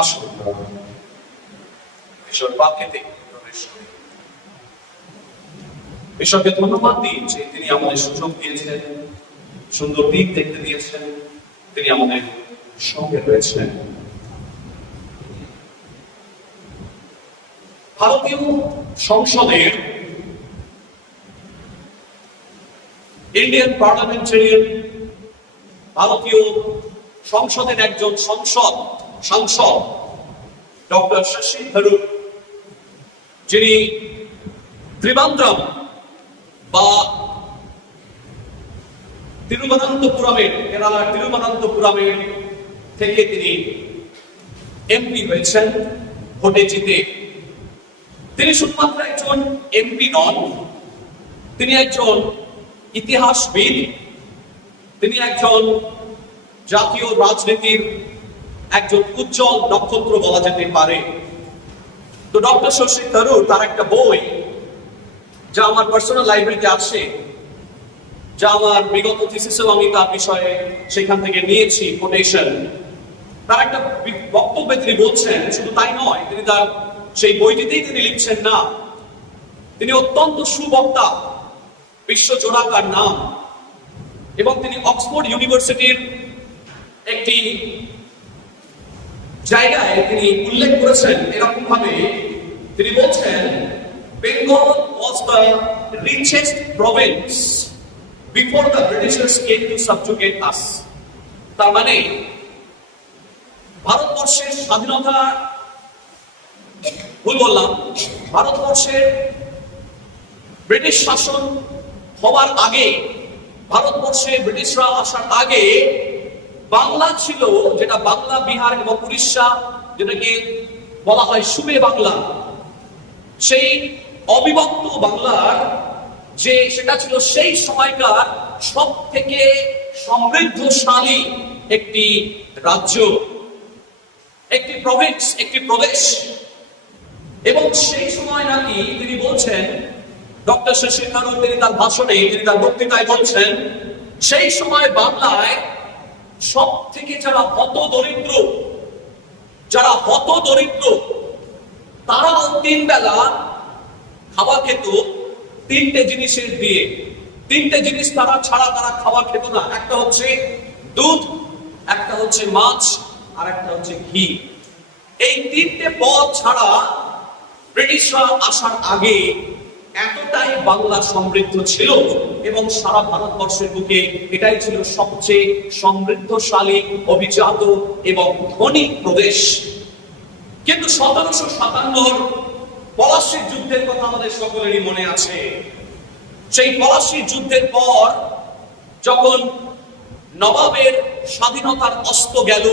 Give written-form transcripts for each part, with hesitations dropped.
আসুন ঈশ্বর বাক্যেতে প্রবেশ করি। ঈশ্বরকে ধন্যবাদ দিই যে তিনি আমাদের সুযোগ দিয়েছেন, সুন্দর দিক দেখতে দিয়েছেন, তিনি আমাদের সঙ্গে রয়েছেন। ভারতীয় সংসদের ইন্ডিয়ান পার্লামেন্টারিয়ান, ভারতীয় সংসদের একজন সাংসদ ডক্টর শশী থারুর, যিনি ত্রিবান্দ্রম বা তিরুবনন্তপুরমের, কেরালার তিরুবনন্তপুরমের থেকে তিনি এমপি হয়েছেন ভোটে জিতে। তিনি শুধুমাত্র একজন এমপি নন, তিনি একজন ইতিহাসবিদ, তিনি একজন জাতীয় রাজনীতির একজন উজ্জ্বল নক্ষত্র বলা যেতে পারে। তো ডক্টর শশী থারুর, তার একটা বই যা আমার পার্সোনাল লাইব্রেরিতে আছে, যা আমার বিগত থিসিসেও আমি তার বিষয়ে সেখান থেকে নিয়েছি কোটেশন। তার একটা বক্তব্যে তিনি বলছেন, শুধু তাই নয়, তিনি তার সেই বইটিতেই তিনি লিখছেন না, তিনি অত্যন্ত সুবক্তা, বিশ্বজোড়া তার নাম, এবং তিনি অক্সফোর্ড ইউনিভার্সিটির একটি জায়গায় তিনি উল্লেখ করেছেন এরকম ভাবে, তিনি বলছেন, Bengal was the richest province before the Britishers came to subjugate us। তার মানে ভারতবর্ষের স্বাধীনতা, ভুল বললাম, ভারতবর্ষের ব্রিটিশ শাসন হওয়ার আগে, ভারতবর্ষে ব্রিটিশরা আসার আগে বাংলা ছিল, যেটা বাংলা, বিহার এবং উড়িষ্যা, যেটাকে বলা হয় সুবে বাংলা, সেই অবিভক্ত বাংলার যে সেটা ছিল সেই সময়কার সব থেকে সমৃদ্ধশালী একটি রাজ্য, একটি প্রভিন্স, একটি প্রদেশ। এবং সেই সময় নাকি তিনি বলছেন, ডক্টর শশী থারুর, তিনি তার ভাষণে, তিনি তার বক্তৃতায় বলছেন, সেই সময় বাংলায় সব থেকে যারা হত দরিদ্র, তারাও 3 বেলা খাবার খেত 3টে জিনিসের দিয়ে। 3টে জিনিস তারা ছাড়া তারা খাবার খেত না। একটা হচ্ছে দুধ, একটা হচ্ছে মাছ, আর একটা হচ্ছে ঘি। এই 3টে পদ ছাড়া ব্রিটিশরা আসার আগে এতটাই বাংলা সমৃদ্ধ ছিল, এবং সারা ভারতবর্ষের বুকে এটাই ছিল সবচেয়ে সমৃদ্ধশালী, অভিজাত এবং ধনী প্রদেশ। কিন্তু 1757 পলাশীর যুদ্ধের কথা আমাদের সকলেরই মনে আছে। সেই পলাশীর যুদ্ধের পর যখন নবাবের স্বাধীনতার অস্ত গেল,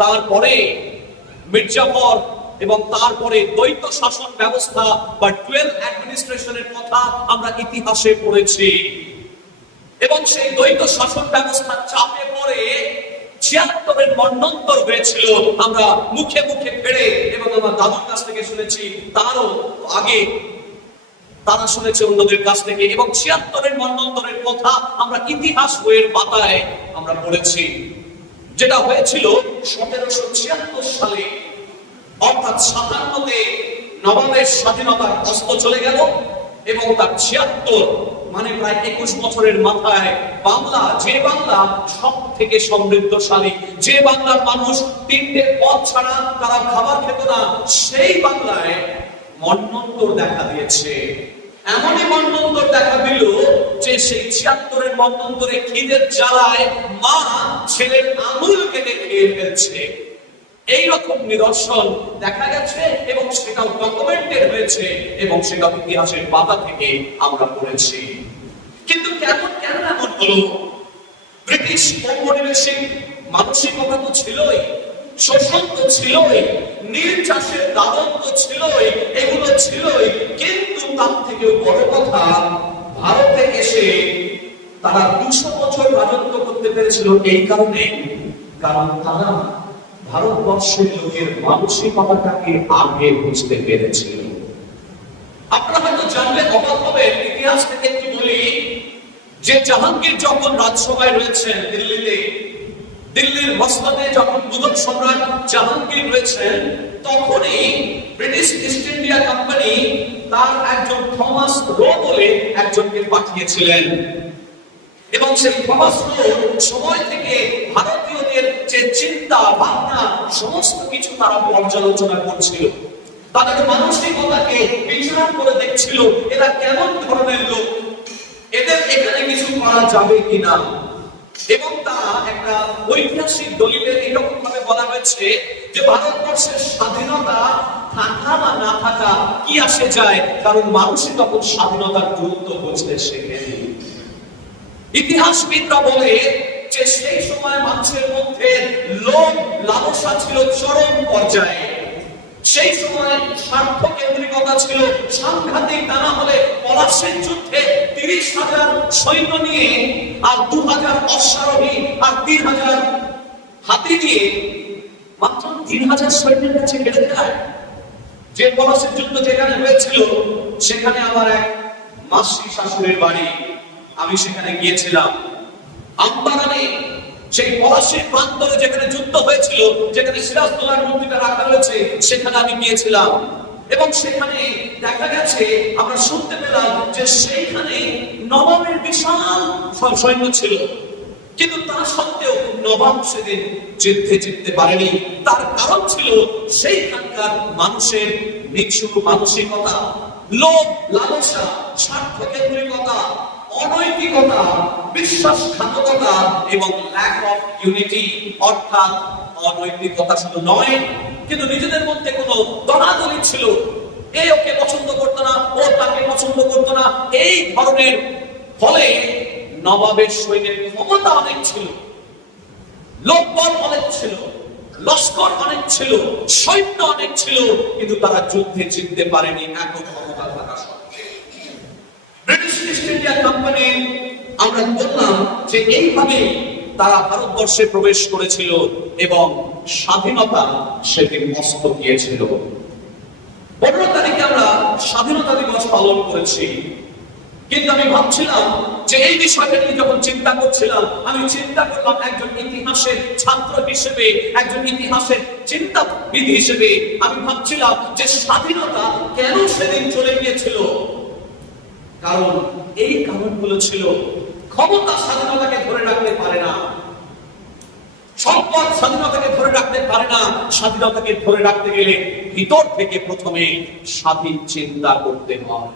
তারপরে মির্জাফর এবং তারপরে দ্বৈত শাসন ব্যবস্থা বা ডুয়েল অ্যাডমিনিস্ট্রেশনের কথা আমরা ইতিহাসে পড়েছি। এবং সেই দ্বৈত শাসন ব্যবস্থার চাপে পড়ে 76-এর মন্বন্তর হয়েছিল, আমরা মুখে মুখে ফেরে এবং আমার দাদুর কাছ থেকে শুনেছি, তারও আগে তারা শুনেছে অন্যদের কাছ থেকে, এবং 76-এর মন্বন্তরের কথা আমরা ইতিহাস বইয়ের পাতায় আমরা পড়েছি। যেটা হয়েছিল 1776 সালে, অর্থাৎ 57-তে নবাবের স্বাধীনতার অস্ত চলে গেল, এবং তার 76 মানে প্রায় 21 বছরের মাথায় বাংলা, যে বাংলা সব থেকে সমৃদ্ধশালী, যে বাংলার মানুষ 3টে পদ ছাড়া তারা খাবার খেত না, সেই বাংলায় মন্বন্তর দেখা দিয়েছে। এমনই মন্বন্তর দেখা দিল যে সেই 76-এর মন্বন্তরে খিদের জ্বালায় মা ছেলের আঙুল কেটে খেয়ে ফেলছে। এইরকম নিদর্শন দেখা গেছে, এবং সেটাও ডকুমেন্টেড হয়েছে, এবং সেটা ইতিহাসের পাতা থেকে আমরা পড়েছি। কিন্তু কেন এমন হলো? ব্রিটিশ ঔপনিবেশিক মানসিকতা তো ছিলই, শোষণ তো ছিলই, নীল চাষের দাদন তো ছিলই, এগুলো ছিলই, কিন্তু তার থেকেও বড় কথা, ভারতে এসে তারা 200 বছর রাজত্ব করতে পেরেছিল এই কারণে, কারণ তারা ভারতবর্ষের লোকের মানসিকতাটাকে আগে বুঝতে পেরেছিল। আপনারা হয়তো জানলে অবাক হবেন, ইতিহাস থেকে একটু বলি, যে জাহাঙ্গীর যখন রাজসভায় রয়েছেন দিল্লিতে, দিল্লির মসনদে যখন মুঘল সম্রাট জাহাঙ্গীর রয়েছেন, তখনই ব্রিটিশ ইস্ট ইন্ডিয়া কোম্পানি তার একজন থমাস রো বলে একজনকে পাঠিয়েছিলেন, এবং সেই থমাস রো সময় থেকে ভারতীয়দের যে চিন্তা ভাবনা সমস্ত কিছু তারা পর্যালোচনা করছিল, তাদের মানসিকতাকে বিচার করে দেখছিল এরা কেমন ধরনের লোক, এদের এখানে কিছু করা যাবে কিনা। এবং তা একটা ঐতিহাসিক দলিলে এরকম ভাবে বলা হয়েছে যে ভারতবর্ষের স্বাধীনতা থাকা বা না থাকা কি আসে যায়, কারণ মানুষই তখন স্বাধীনতার গুরুত্ব বুঝতে শেখেনি। ইতিহাসবিদরা বলে যে সেই সময় মানুষের মধ্যে লোভ লালসা ছিল চরম পর্যায়ে, সেই সময় স্বার্থ কেন্দ্রিকতা ছিল সাংঘাতিক। তা না হলে পলাশের যুদ্ধে 30,000 সৈন্য নিয়ে আর 2,000 অশ্বারোহী আর 3,000 হাতি নিয়ে মাত্র 3,000 সৈন্যের কাছে হেরে যায়। যে পলাশের যুদ্ধ যেখানে হয়েছিল সেখানে আমার এক মাসি শাশুড়ির বাড়ি, আমি সেখানে গিয়েছিলাম। আমবাগানে সেই পলাশীর প্রান্তরে যেখানে যুদ্ধ হয়েছিল, যেখানে সিরাজদৌল্লার মূর্তিটা রাখা রয়েছে, সেখানে আমি গিয়েছিলাম। এবং সেখানে দেখা গেছে, আমরা শুনতে পেলাম যে সেইখানে নবাবের বিশাল সৈন্য ছিল, কিন্তু তা সত্ত্বেও নবাব সেদিন যুদ্ধে জিততে পারেনি। তার কারণ ছিল সেইখানকার মানুষের নিষ্ঠুর মানসিকতা, লোভ লালসা, স্বার্থ কেন্দ্রিকতা, অনৈতিকতা, বিশ্বাসঘাতকতা এবং ল্যাক অফ ইউনিটি, অর্থাৎ অনৈতিকতা শুধু নয়, কিন্তু নিজেদের মধ্যে কোনো দলাদলি ছিল। এ ওকে পছন্দ করতো না, ও তাকে পছন্দ করতো না। এই ধরনের ফলে নবাবের সৈন্যের ক্ষমতা অনেক ছিল, লোকবল অনেক ছিল, লস্কর অনেক ছিল, সৈন্য অনেক ছিল, কিন্তু তারা যুদ্ধে জিততে পারেনি এত ক্ষমতা থাকা সত্ত্বেও। ব্রিটিশ ইস্ট ইন্ডিয়া কোম্পানি, আমরা বললাম যে এইভাবে তারা ভারতবর্ষে প্রবেশ করেছিল এবং স্বাধীনতা সেদিন অস্ত গিয়েছিল। 15 তারিখে আমরা স্বাধীনতা দিবস পালন করেছি, কিন্তু আমি ভাবছিলাম যে এই বিষয়টা নিয়ে যখন চিন্তা করছিলাম, আমি চিন্তা করলাম একজন ইতিহাসের ছাত্র হিসেবে, একজন ইতিহাসের চিন্তাবিদ হিসেবে আমি ভাবছিলাম যে স্বাধীনতা কেন সেদিন চলে গিয়েছিল। কারণ এই কারণগুলো ছিল, ক্ষমতা স্বাধীনতাকে ধরে রাখতে পারে না, সম্পদ স্বাধীনতাকে ধরে রাখতে পারে না। স্বাধীনতাকে ধরে রাখতে গেলে ভিতর থেকে প্রথমে স্বাধীন চিন্তা করতে হয়।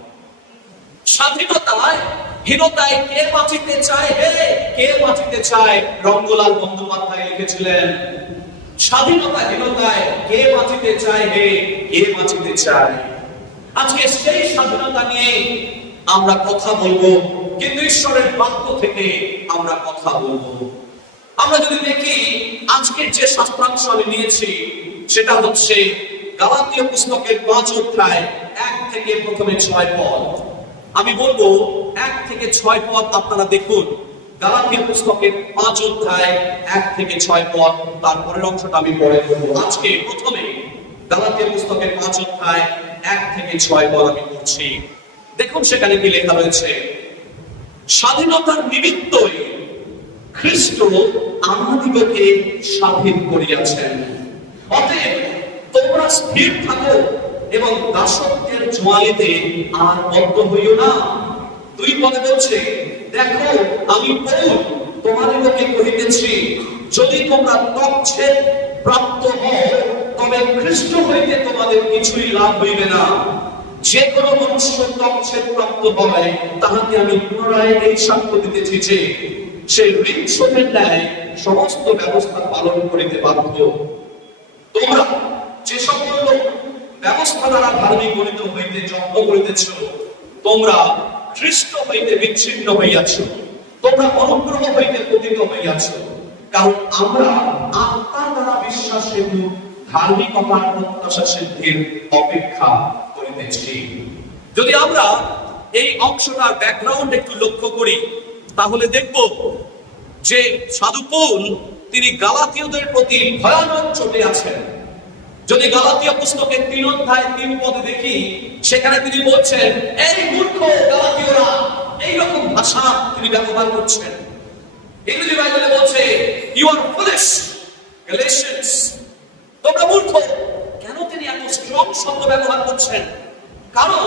স্বাধীনতায় হীনতায় কে বাঁচিতে চায় হে, কে বাঁচিতে চায়, রঙ্গলাল বন্দ্যোপাধ্যায় লিখেছিলেন। স্বাধীনতা হীনতায় কে বাঁচিতে চায় হে, কে বাঁচিতে চায়। আজকে সেই স্বাধীনতা নিয়ে আমরা কথা বলবো, কিন্তু ঈশ্বরের বাক্য থেকে আমরা কথা বলবো। আমরা যদি দেখি আজকের যে শাস্ত্রাংশ আমি নিয়েছি, সেটা হচ্ছে গালাতীয় পুস্তকের 5 অধ্যায় 1 থেকে প্রথমে 6 পদ। আমি বলবো 1 থেকে 6 পদ আপনারা দেখুন। গালাতীয় পুস্তকের 5 অধ্যায় 1 থেকে 6 পদ, তারপরের অংশটা আমি পরে বলবো। আজকে প্রথমে গালাতীয় পুস্তকের 5 অধ্যায় 1 থেকে 6 পদ আমি পড়ছি। দেখুন সেখানে কি লেখা রয়েছে। স্বাধীনতার নিমিত্তই খ্রিস্ট আমাদিগকে স্বাধীন করিয়াছেন, অতএব তোমরা স্থির থাকো এবং দাসত্বের জোয়ালিতে আর বদ্ধ হইও না। 2 পদে বলছে, দেখো আমি পৌল তোমাদিগকে কহিতেছি, যদি তোমরা তচ্ছেদ প্রাপ্ত হও, তবে খ্রিস্ট হইতে তোমাদের কিছুই লাভ হইবে না। যে কোনো মনুষ্য তচ্ছেদ প্রাপ্ত হয়, তাহাকে আমি পুনরায় এই সাক্ষ্য দিতেছি যে সে ঋণ শোধের ন্যায় সমস্ত ব্যবস্থা পালন করিতে বাধ্য। তোমরা যে সকল ব্যবস্থা দ্বারা ধার্মিক গণিত হইতে যত্ন করিতেছ, তোমরা খ্রিস্ট হইতে বিচ্ছিন্ন হইয়াছ, তোমরা অনুগ্রহ হইতে পতিত হইয়াছ। কারণ আমরা আত্মার দ্বারা বিশ্বাস হেতু ধার্মিকতার প্রত্যাশা সিদ্ধির অপেক্ষা করিতেছি। যদি আমরা এই অংশটার ব্যাকগ্রাউন্ড একটু লক্ষ্য করি, তাহলে দেখব যে সাধু পৌল তিনি গালাতীয়দের প্রতি ভয়ানক চটে আছেন। যদি গালাতীয় পুস্তকের 3 অধ্যায় 3 পদে দেখি, সেখানে তিনি বলছেন, এই মূর্খ গালাতীয়রা, এইরকম ভাষা তিনি ব্যবহার করছেন। ইংরেজি বাইবেলে বলছে ইউ আর ফুলিশ, গ্যালাটিয়ান্স, তোমরা মূর্খ। কেন তিনি এত স্ট্রং শব্দ ব্যবহার করছেন? কারণ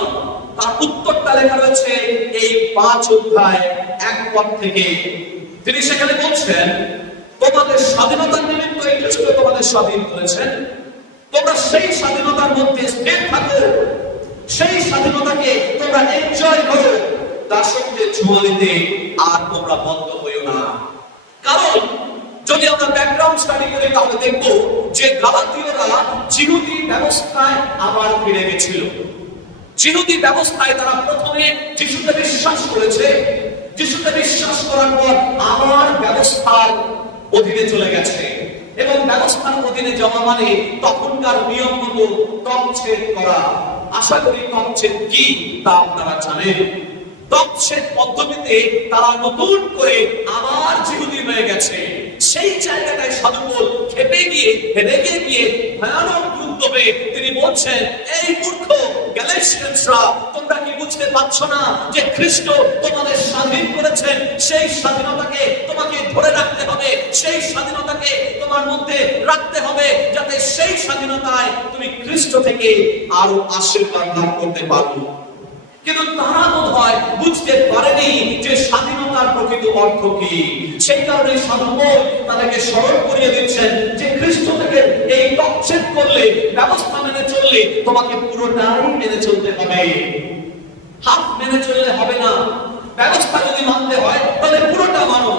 তার উত্তরটা লেখা রয়েছে এই 5 অধ্যায় 1 পদ থেকে। তিনি সেখানে বলছেন, তোমাদের স্বাধীনতার নিমিত্ত এই খ্রিস্ট তোমাদের স্বাধীন করেছেন, তোমরা সেই স্বাধীনতার মধ্যে স্থির থাকো, সেই স্বাধীনতাকে তোমরা এনজয় করো, দাসত্বের জুয়ালিতে আর তোমরা বন্ধ হইও না। কারণ যদি আমরা ব্যাকগ্রাউন্ড স্টাডি করি তাহলে দেখব যে গালাতীয়রা জিহুদি ব্যবস্থায় আবার ফিরে গেছিল। জিহুদি ব্যবস্থায় তারা প্রথমে যিশুতে বিশ্বাস করেছে, যিশুতে বিশ্বাস করার পর আবার ব্যবস্থার অধীনে চলে গেছে। এবং ব্যবস্থার অধীনে যাওয়া মানে তখনকার নিয়ম মতো ত্বকচ্ছেদ করা। আশা করি ত্বকচ্ছেদ কি তা আপনারা জানেন। ত্বকচ্ছেদ পদ্ধতিতে তারা নতুন করে আবার জিহুদি হয়ে গেছে। সেই জায়গাটায় সাধু পৌল খেপে গিয়ে রেগে গিয়ে ভয়ানক উদ্যোগে তিনি বলছেন, এই মূর্খ গ্যালাটিয়ানসরা, তোমরা কি বুঝতে পারছো না যে খ্রিস্ট তোমাদের স্বাধীন করেছেন? সেই স্বাধীনতাকে তোমাকে ধরে রাখতে হবে, সেই স্বাধীনতাকে তোমার মধ্যে রাখতে হবে, যাতে সেই স্বাধীনতায় তুমি খ্রিস্ট থেকে আরো আশীর্বাদ লাভ করতে পারো। কিন্তু তারা বোধহয় বুঝতে পারেনি যে স্বাধীনতার প্রকৃত অর্থ কি। সেই কারণে সাধু পৌল তাদেরকে স্মরণ করিয়ে দিচ্ছেন যে খ্রিস্ট থেকে এই ত্বকচ্ছেদ করলে, ব্যবস্থা মেনে চললে তোমাকে পুরোটাই মেনে চলতে হবে, হাফ মেনে চললে হবে না। ব্যবস্থা যদি মানতে হয় তাহলে পুরোটা মানো।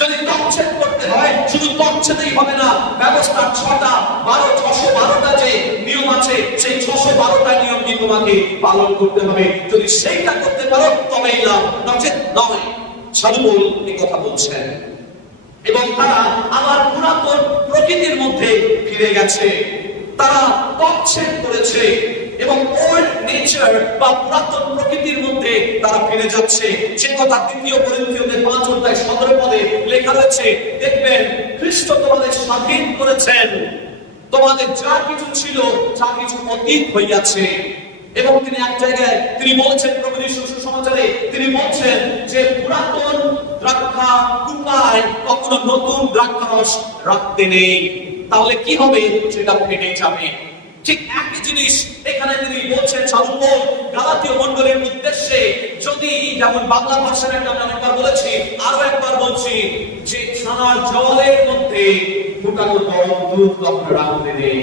যদি ত্বকচ্ছেদ করতে হয় শুধু ত্বকচ্ছেদেই হবে না, ব্যবস্থার 612টা যে নিয়ম আছে সেই 612টা নিয়ম কি তোমাকে পালন করতে হবে। যদি সেইটা করতে পারো তবেই লাভ, নচেৎ নয়। সাধু পৌল এই কথা বলছেন। এবং তারা আবার পুরাতন প্রকৃতির মধ্যে ফিরে গেছে। তারা ত্বকচ্ছেদ করেছে এবং ওল্ড নেচার বা পুরাতন প্রকৃতির মধ্যে তারা ফিরে যাচ্ছে। সে কথা 2 করিন্থীয়দের 5 অধ্যায় 17 পদে লেখা রয়েছে। দেখবেন খ্রিস্ট তোমাদের স্বাধীন করেছেন, তোমাদের যা কিছু ছিল যা কিছু অতীত হইয়াছে। এবং তিনি এক জায়গায় তিনি বলছেন, প্রভু যীশু সুসমাচারে তিনি বলছেন যে পুরাতন দ্রাক্ষা কুপায় কখনো নতুন দ্রাক্ষারস রাখতে নেই, তাহলে কি হবে? সেটা ফেটে যাবে। ঠিক একই জিনিস এখানে তিনি বলছেন সাধু পৌল গালাতীয় মণ্ডলীর উদ্দেশ্যে। যদি যেমন বাংলা ভাষার একটা আমি অনেকবার বলেছি, আরো একবার বলছি, যে ছানার জলের মধ্যে ফুটানো গরম দুধ কখনো রাখতে নেই,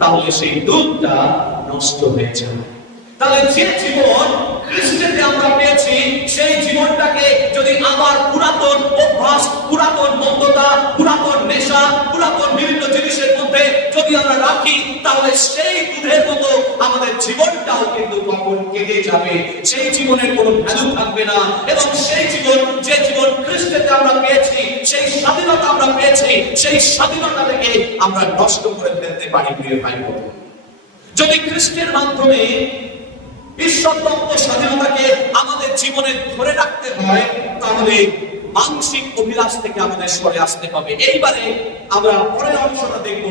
তাহলে সেই দুধটা নষ্ট হয়ে যায়। তাহলে যে জীবন খ্রিস্টে আমরা পেয়েছি সেই জীবনটাকে যদি আবার পুরাতন অভ্যাস, পুরাতন মন্দতা, পুরাতন নেশা, পুরাতন বিভিন্ন জিনিসের মধ্যে যদি আমরা রাখি, তাহলে সেই দুধের মতো আমাদের জীবনটাও কিন্তু তখন কেটে যাবে। সেই জীবনের কোনো ভ্যালু থাকবে না। এবং সেই জীবন, যে জীবন খ্রিস্টে আমরা পেয়েছি, সেই স্বাধীনতা আমরা পেয়েছি, সেই স্বাধীনতা থেকে আমরা নষ্ট করে ফেলতে পারি। প্রিয় ভাই বোন, যদি খ্রিস্টের মাধ্যমে ঈশ্বরদত্ত স্বাধীনতাকে আমাদের জীবনে ধরে রাখতে হয়, তাহলে মানসিক অভিলাষ থেকে আমাদের সরে আসতে হবে। এইবারে আমরা পরের অংশটা দেখব,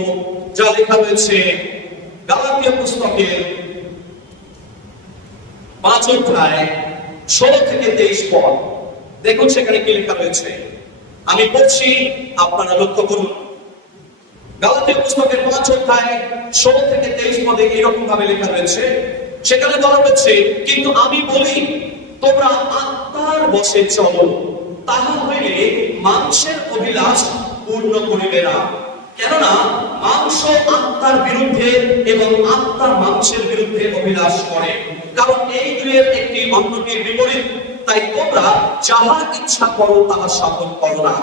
যা লেখা রয়েছে গালাতীয় পুস্তকের 5 অধ্যায় 16 থেকে 23 পদ। দেখুন সেখানে কি লেখা রয়েছে, আমি পড়ছি, আপনারা লক্ষ্য করুন। গালাতীয় পুস্তকের 5 অধ্যায় 16 থেকে 23 পদে এরকম ভাবে লেখা রয়েছে। সেখানে বলা হচ্ছে, কিন্তু আমি বলি তোমরা আত্মার বশে চলো, তাহা হইলে মাংসের অভিলাষ পূর্ণ করিবে না। কেননা মাংস আত্মার বিরুদ্ধে এবং আত্মা মাংসের বিরুদ্ধে অভিলাষ করে, কারণ এই দুয়ের একটি অন্যটির বিপরীত। তাই তোমরা যাহা ইচ্ছা করো তাহা সাধন করো না।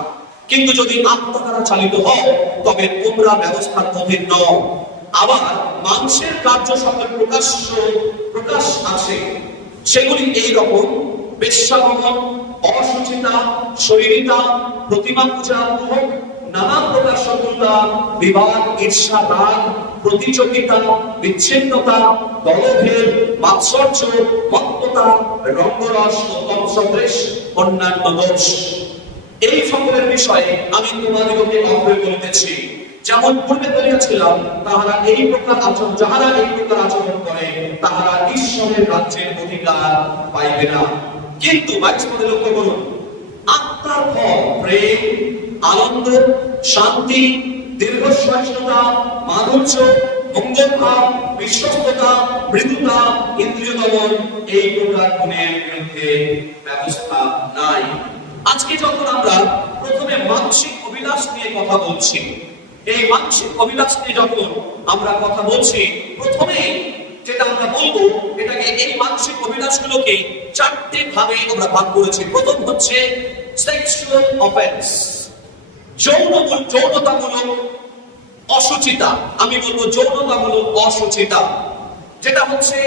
কিন্তু যদি আত্মা দ্বারা চালিত হও তবে তোমরা ব্যবস্থার অধীন নও। আবার মাংসের কার্য সকল প্রকাশ আছে, সেগুলি এই রকম: বেশ্যাগমন, অশুচিতা, শরীরিতা, প্রতিমা পূজা, মোহ, নানা প্রকার শত্রুতা, বিবাদ, ঈর্ষা, রাগ, প্রতিযোগিতা, বিচ্ছিন্নতা, দলভেদ, মাৎসর্য, মত্ততা, রঙ্গরস ও তৎসদৃশ অন্যান্য দোষ। এই সকলের বিষয়ে আমি তোমাদিগকে অগ্রে বলিতেছি, যেমন পূর্বে বলিয়াছিলাম, যাহারা এই প্রকার আচরণ করে তাহারা ঈশ্বরের রাজ্যের অধিকার পাইবে না। কিন্তু 22 পদে লক্ষ্য করুন, আত্মার ফল প্রেম, আনন্দ, শান্তি, দীর্ঘসহিষ্ণুতা, মাধুর্য, মঙ্গলভাব, বিশ্বস্ততা, মৃদুতা, ইন্দ্রিয় দমন, এই প্রকার গুণের বিরুদ্ধে ব্যবস্থা নাই। আজকে যখন আমরা প্রথমে মানসিক অভিলাষ নিয়ে কথা বলছি, এই মানসিক অভিলাষ নিয়ে যখন আমরা কথা বলছি, প্রথমে যেটা আমরা বলবো, এটাকে এই মানসিক অভিলাষগুলোকে চারটে ভাবে আমরা ভাগ করেছি। প্রথম হচ্ছে সেক্সুয়াল অফেন্স, যৌনতামূলক অসুচিতা। আমি বলবো যৌনতামূলক অসুচিতা, যেটা হচ্ছে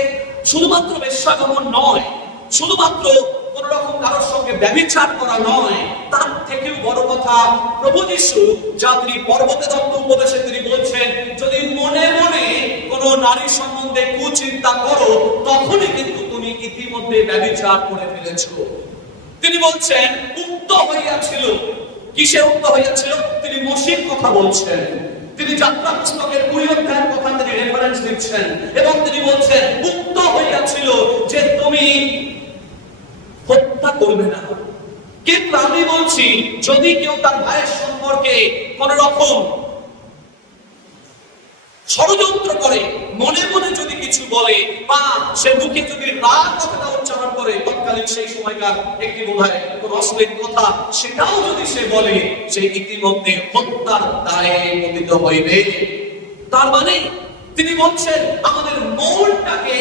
শুধুমাত্র বেশ্যাগমন নয়, শুধুমাত্র কোন রকম কারোর সঙ্গে ব্যভিচার করা নয়, তার থেকেও বড় কথা প্রভু যীশু যা তিনি পর্বতে দত্ত উপদেশে তিনি বলছেন, যদি মনে মনে কোন নারী সম্বন্ধে কুচিন্তা করো, তখনই কিন্তু তুমি ইতিমধ্যে ব্যভিচার করে ফেলেছো। তিনি বলছেন উক্ত হইয়াছিল। কিসে উক্ত হইয়াছিল? তিনি মসির কথা বলছেন, তিনি যাত্রা পুস্তকের 20 অধ্যায়ের কথা তিনি রেফারেন্স দিচ্ছেন, এবং তিনি বলছেন উক্ত হইয়াছিল যে তুমি হত্যা করবে না। কিন্তু আমি বলছি, যদি কেউ তার ভাইয়ের সম্পর্কে কোন রকম ষড়যন্ত্র করে, মনে মনে যদি কিছু বলে, বা সে মুখে যদি রাগ কথাটা উচ্চারণ করে, তৎকালীন সেই সময়কার একটি বোধহয় কোন অশ্লীল কথা, সেটাও যদি সে বলে, সে ইতিমধ্যে হত্যার দায়ে পতিত হইবে। তার মানে তিনি বলছেন আমাদের মনটাকে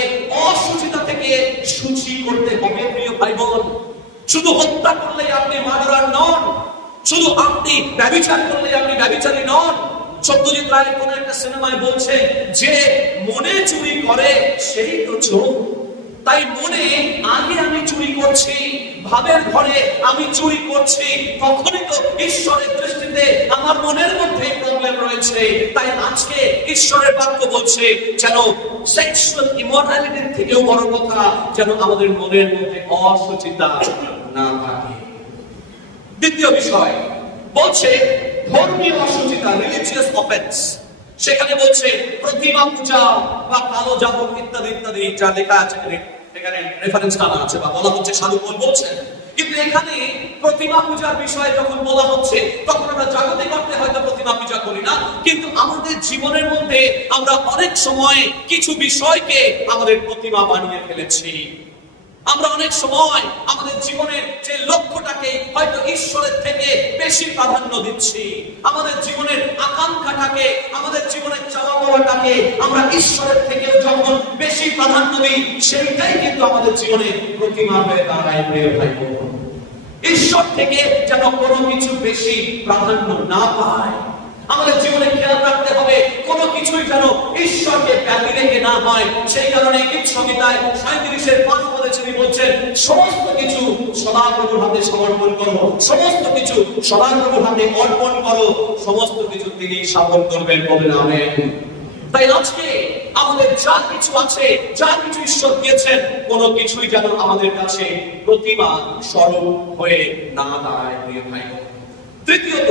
অসুচিতা থেকে শুচি করতে হবে। প্রিয় ভাই বোন, শুধু হত্যা করলেই আপনি মার্ডারার নন, শুধু আপনি ব্যভিচার করলেই আপনি ব্যভিচারী নন। সত্যজিৎ রায়ের কোন একটা সিনেমায় বলছে যে মনে চুরি করে সেই তো চোর। তাই মনে আগে আমি চুরি করছি, ভাবের ঘরে আমি চুরি করছি, তখনই তো ঈশ্বরের দৃষ্টিতে আমার মনের মধ্যে প্রবলেম রয়েছে। তাই আজকে ঈশ্বরের বাক্য বলছে যেন সেক্সুয়াল ইমোরালিটির থেকেও বড় কথা, যেন আমাদের মনের মধ্যে অসুচিতা না থাকে। দ্বিতীয় বিষয় বলছে ধর্মীয় অসুচিতা, রিলিজিয়াস অফেন্স। সেখানে বলছে প্রতিমা পূজা বা কালো জাদু ইত্যাদি ইত্যাদি, যা লেখা আছে এখানে রেফারেন্স টানা আছে বা বলা হচ্ছে, সাধু পাল বলছেন। কিন্তু এখানে প্রতিমা পূজার বিষয়ে যখন বলা হচ্ছে, তখন আমরা জাগতিক অর্থে হয়তো প্রতিমা পূজা করি না, কিন্তু আমাদের জীবনের মধ্যে আমরা অনেক সময় কিছু বিষয়কে আমাদের প্রতিমা বানিয়ে ফেলেছি। আমরা অনেক সময় আমাদের জীবনের যে লক্ষ্যটাকে হয়তো ঈশ্বরের থেকে বেশি প্রাধান্য দিচ্ছি, আমাদের জীবনের আকাঙ্ক্ষাটাকে, আমাদের জীবনের চাওয়া পাওয়াটাকে আমরা ঈশ্বরের থেকে যখন বেশি প্রাধান্য দিই, সেইটাই কিন্তু আমাদের জীবনে প্রতিমা হয়ে দাঁড়ায়। প্রিয় ভাই বোন, ঈশ্বর থেকে যেন কোনো কিছু বেশি প্রাধান্য না পায়। আমাদের জীবনে খেয়াল রাখতে হবে কোনো কিছুই যেন ঈশ্বরকে ব্যতি রেখে না হয়। সেই কারণে গীত সংহিতায় 37:5 পদে তিনি বলছেন, সমস্ত কিছু সদাপ্রভুর হাতে সমর্পণ করো, সমস্ত কিছু সদাপ্রভুর হাতে অর্পণ করো, সমস্ত কিছু তিনি শাসন করবেন, বলেন আমেন। তাই আজকে আমাদের যা কিছু আছে, যা কিছু ঈশ্বর দিয়েছেন, কোনো কিছুই যেন আমাদের কাছে প্রতিমা স্বরূপ হয়ে না দাঁড়ায়। প্রিয় ভাই, তৃতীয়ত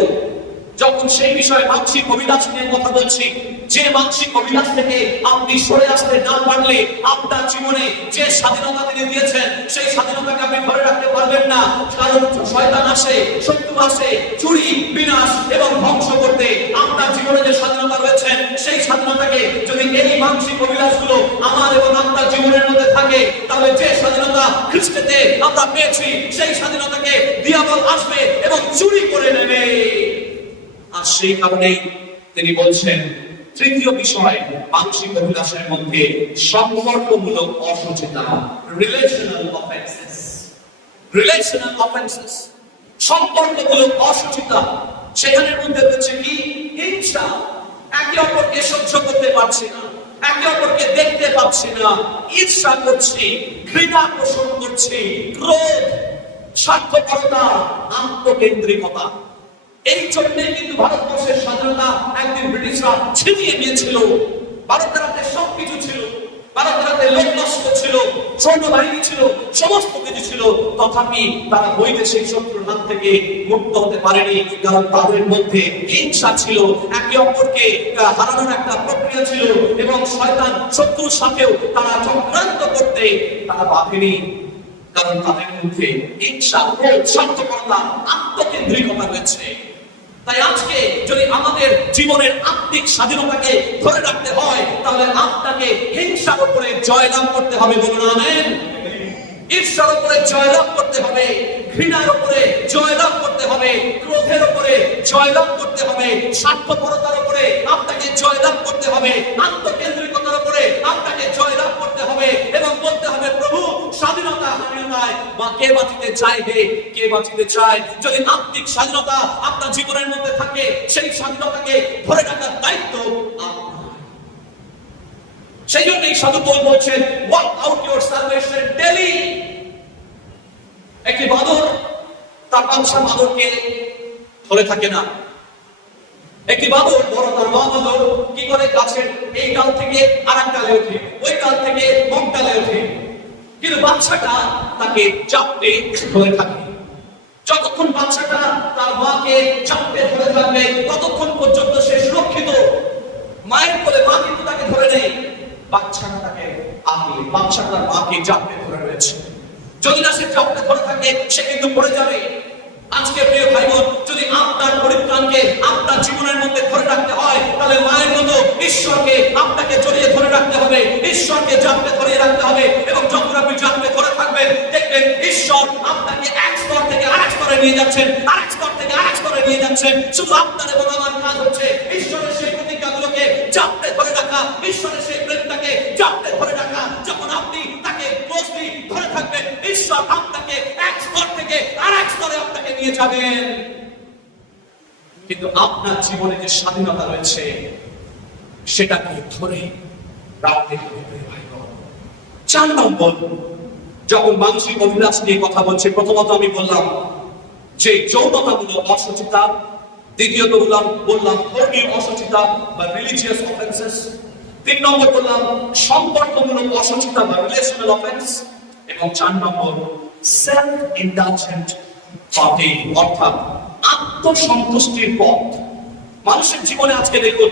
যখন সেই বিষয়ে মানসিক অভিলাষ নিয়ে কথা বলছি, যে মানসিক অভিলাষ থেকে আপনি সরে আসতে না পারলে আপনার জীবনে যে স্বাধীনতা তিনি দিয়েছেন, সেই স্বাধীনতাকে আপনি ধরে রাখতে পারবেন না। কারণ শয়তান আসে, শত্রু আসে চুরি, বিনাশ এবং ধ্বংস করতে। আপনার জীবনে যে স্বাধীনতা রয়েছে, সেই স্বাধীনতাকে যদি এই মানসিক অভিলাষগুলো আমার এবং আপনার জীবনের মধ্যে থাকে, তাহলে যে স্বাধীনতা খ্রিস্টতে আমরা পেয়েছি, সেই স্বাধীনতাকে দিয়াবল আসবে এবং চুরি করে নেবে। আর সেই কারণেই তিনি বলছেন তৃতীয় বিষয় মানসিক অভিলাষের মধ্যে সম্পর্কমূলক অসুচিতা, রিলেশনাল অফেন্সেস। রিলেশনাল অফেন্সেস, সম্পর্কমূলক অসুচিতা। সেখানের মধ্যে রয়েছে কি? হিংসা, একে অপরকে সহ্য করতে পারছি না, একে অপরকে দেখতে পাচ্ছি না, ঈর্ষা করছি, ঘৃণা পোষণ করছি, ক্রোধ, স্বার্থপরতা, আত্মকেন্দ্রিকতা। এই জন্যে কিন্তু ভারতবর্ষের স্বাধীনতা একদিন ব্রিটিশরা ছিনিয়ে নিয়েছিল। ভারতের হাতে সবকিছু ছিল, ভারতের হাতে লোকলস্কর ছিল, সৈন্যবাহিনী ছিল, সমস্ত কিছু ছিল, তথাপি তারা বৈদেশিক শত্রুর হাত থেকে মুক্ত হতে পারেনি। কারণ তাদের মধ্যে হিংসা ছিল, একে অপরকে হারানোর একটা প্রক্রিয়া ছিল, এবং শয়তান শত্রুর সাথেও তারা চক্রান্ত করতে তারা বাঁধেনি। কারণ তাদের মধ্যে হিংসা, ক্রোধ, স্বার্থপরতা, আত্মকেন্দ্রিকতা রয়েছে। তাই আজকে যদি আমাদের জীবনের আত্মিক স্বাধীনতাকে ধরে রাখতে হয়, তাহলে আপনাকে হিংসার উপরে জয়লাভ করতে হবে। বলুন আমেন। ঈর্ষার উপরে জয়লাভ করতে হবে, ঘৃণার উপরে জয়লাভ করতে হবে, ক্রোধের উপরে জয়লাভ করতে হবে, স্বার্থপরতার উপরে আপনাকে জয়লাভ করতে হবে, আত্মকেন্দ্রিকতার উপরে আপনাকে জয়লাভ করতে হবে এবং বলতে হবে, প্রভু স্বাধীনতা হারিয়ে নয়, বা কে বাঁচিতে চাইবে, কে বাঁচিতে চায়। যদি আত্মিক স্বাধীনতা আপনার জীবনের মধ্যে থাকে, সেই স্বাধীনতাকে ধরে রাখার দায়িত্ব আপনার। সেই জন্যই সাধু পৌল বলছেন, work out your salvation daily. একটি বাদর তার বাদশা বাদরকে ধরে থাকে না। একটি বাদর, বড় তার মা বাদর কি করে, গাছের এই ডাল থেকে আরেক ডালে ওঠে, ওই ডাল থেকে অন্য ডালে ওঠে, কিন্তু বাচ্চাটা তাকে চাপতে ধরে থাকে। যতক্ষণ বাচ্চাটা তার মাকে চাপতে ধরে থাকবে, ততক্ষণ পর্যন্ত সে সুরক্ষিত। মায়ের কোলে মা কিন্তু তাকে ধরে নেই, বাচ্চাটা তাকে আগলে, বাচ্চাটার মাকে চাপতে ধরে রয়েছে। যদি না সে চাপতে ধরে থাকে, সে কিন্তু পড়ে যাবে। আজকে প্রিয় ভাই বোন, যদি আপনার পরিত্রাণকে আপনার জীবনের মধ্যে ধরে রাখতে হয়, তাহলে মায়ের মতো ঈশ্বরকে আপনাকে জড়িয়ে ধরে রাখতে হবে, ঈশ্বরকে জানতে ধরে রাখতে হবে। এবং যখন আপনি জানতে ধরে থাকবেন, দেখবেন ঈশ্বর আপনাকে এক স্তর থেকে আরেক স্তরে নিয়ে যাচ্ছেন, আরেক স্তর থেকে আরেক স্তরে নিয়ে যাচ্ছেন। শুধু আপনার এবং আমার কাজ হচ্ছে ঈশ্বরের সেই প্রতিজ্ঞাগুলোকে জানতে ধরে রাখা, ঈশ্বরের সেই প্রেমটাকে জানতে ধরে রাখা। যখন আপনি তাকে ক্লোজলি ধরে থাকবেন, ঈশ্বর আপনাকে এক স্তর থেকে আরেক স্তরে আপনাকে নিয়ে যাবেন। কিন্তু আপনার জীবনে যে স্বাধীনতা রয়েছে, সেটাকে ধরে রাখতে হবে। 4 নম্বর, যখন মানসিক অভিলাষ নিয়ে কথা বলছে, প্রথমত আমি বললাম যে যৌনতামূলক অসুচিতা, দ্বিতীয়ত বললাম ধর্মীয় অসুচিতা বা রিলিজিয়াস অফেন্সেস, 3 নম্বর বললাম সম্পর্কমূলক অসুচিতা বা রিলেশনাল অফেন্স, এবং 4 নম্বর সেলফ ইন্ডালজেন্ট পার্টি, অর্থাৎ আত্মসন্তুষ্টির পথ। মানুষের জীবনে আজকে দেখুন